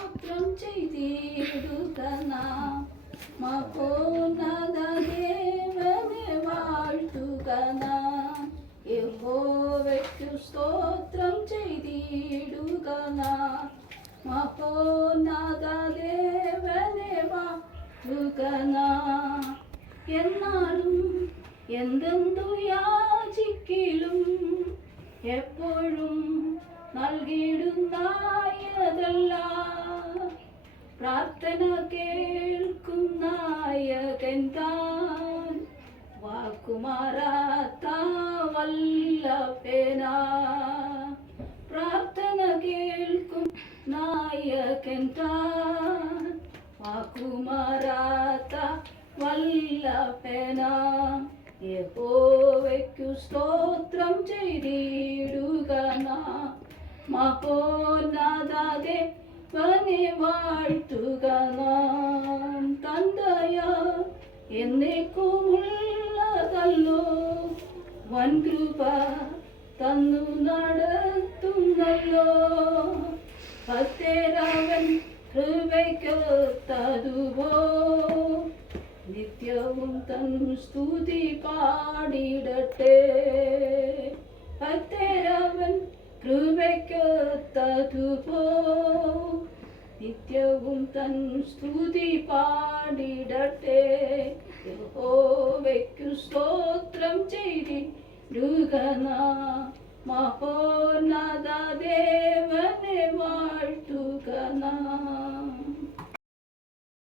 സ്തോത്രം ചെയ്തിടുക നാം മഹോന്നത ദേവനെ വാഴ്ത്തുക നാം യഹോവയ്ക്കു സ്തോത്രം ചെയ്തിടുക നാം മഹോന്നത ദേവനെ വാഴ്ത്തുക നാം എന്നാലും എന്തെന്തു യാചിക്കിലും എപ്പോഴും നൽകിടുന്നായതല്ല പ്രാർത്ഥന കേൾക്കുന്നായകൻ താൻ വാക്കുമാറാത്ത വല്ലഭനാ പ്രാർത്ഥന കേൾക്കും നായകൻ താൻ വാക്കുമാറാത്ത വല്ലഭനാ യഹോവയ്ക്കു സ്തോത്രം ചെയ്തിടുക നാം മഹോന്നത ദേവനെ വാഴ്ത്തുക നാം തന്തയ എന്നേക്കുമുള്ളതല്ലോ വൻകൃപ തന്നു നടത്തുന്നല്ലോ ഭക്തരവൻ കൃപയ്ക്കൊത്തതുപോ നിത്യവും തൻ സ്തുതി പാടിടട്ടെ ഭക്തരവൻ കൃപയ്ക്കൊത്തതുപോ നിത്യവും തൻ സ്തുതി പാടിടട്ടെ യഹോവയ്ക്കു സ്തോത്രം ചെയ്തിടുക നാം മഹോ